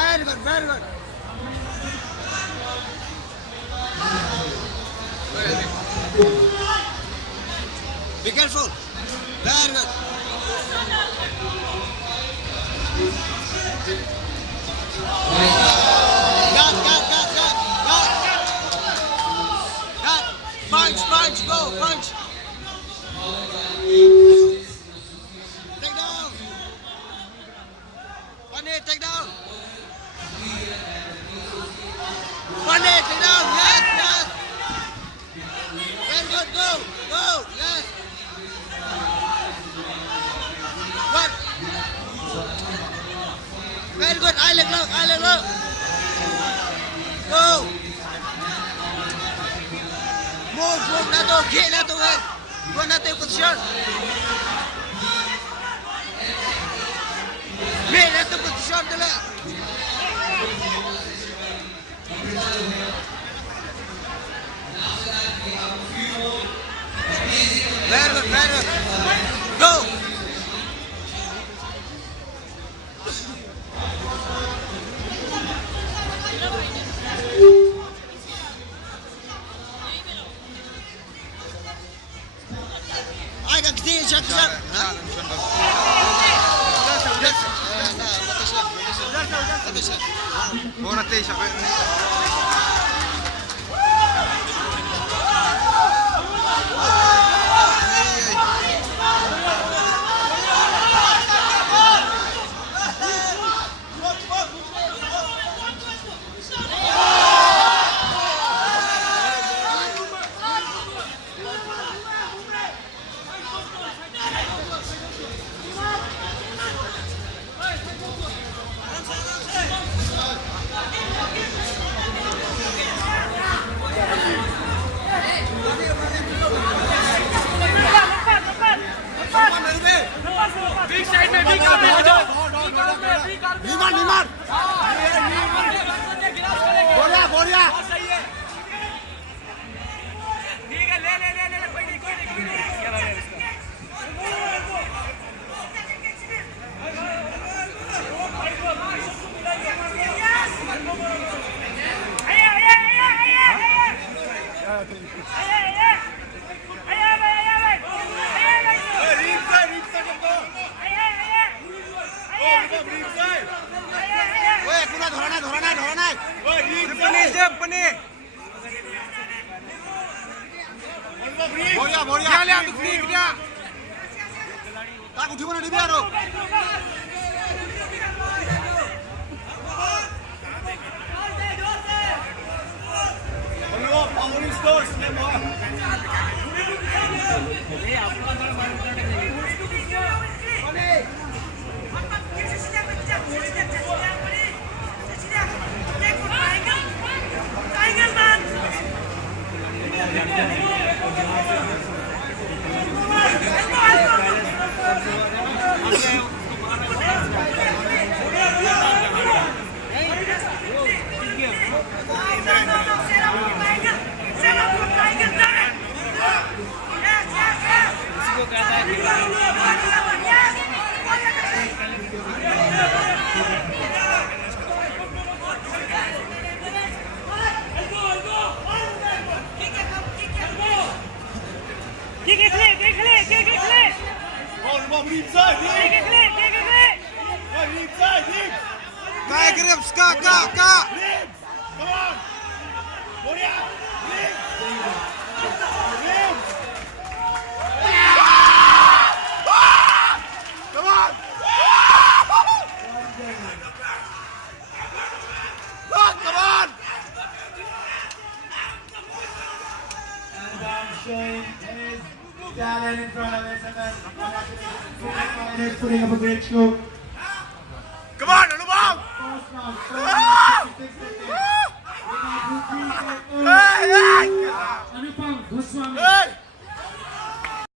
Very good, very good. Be careful. Very good. Got. Punch, go, punch. Take down. One hit, take down. One hit, take down. Yes, yes. Very good, go, yes. One. Very good, island low. Go. Move na to, get na to, go na to yung posisyon. Get na to posisyon, dala. Very good. Go. Ay, nagtitin siya. Muna tayo siya. Niman. बढ़िया ठीक है ले कोई नहीं बढ़िया ले तू free गया ताक उठिबो ना दिबे आरो Kijk Rips, ka. In front of us and then putting up a great show. Come on, Anubhav! Anupam Goswami.